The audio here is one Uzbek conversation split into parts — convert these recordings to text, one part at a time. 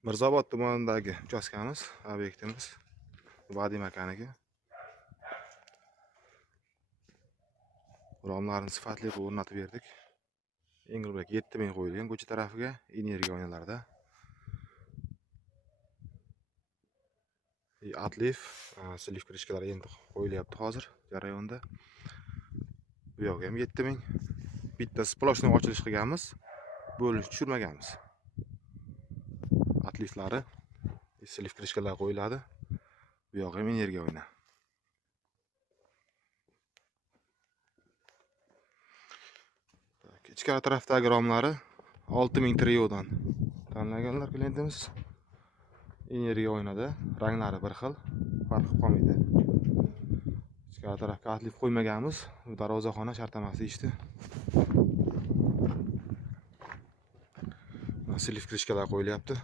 Mirzobod tumanidagi uchastkamiz, obyektimiz Vadim akaniki. Romlarni sifatli qilib o'rnatib berdik. Engilbek 7000 qo'yilgan ko'cha tarafiga energiya oynalarida. Atlif, silif krishkalar endi qo'yilyapti hozir jarayonda. Bu yoq ham 7000. Bitta sploshni ochilish qilganmiz. Bo'lish tushirmaganmiz. Atliflari, silif krishkalar qo'yiladi. Bu yoq ham energiya oyna. Ichkari tarafdagi romlari 6000 triodan tanlaganlar klientimiz. Energiya oynada, ranglari bir xil, farq qilib qolmaydi. Ichkari tarafga atlif qo'ymaganmiz. Bu darvozaxona shartnomasi ishdi. Silif krishkalar qo'yilyapti.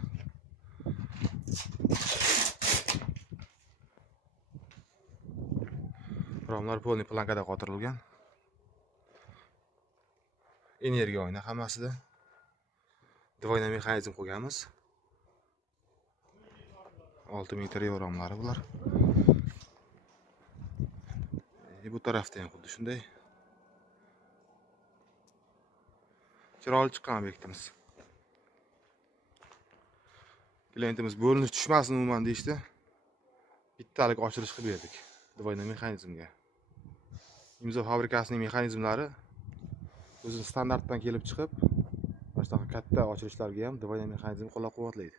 Romlar polni plankada qotirilgan. Energiya oyna hammasida. Dvoyna mexanizm qo'yganmiz. 6000 trio romlari bular. Bu tarafda ham xuddi shunday. Chiroyli chiqqan obyektimiz. Klientimiz bo'linish tushmasin umuman deyishdi. Bittalik ochilish qilib berdik. Dvoyna mexanizmga. Imzo fabrikasining mexanizmlari o'zi standartdan kelib chiqib, mana shunaqa katta ochilishlarga ham dvoyna mexanizm qo'llab-quvvatlaydi.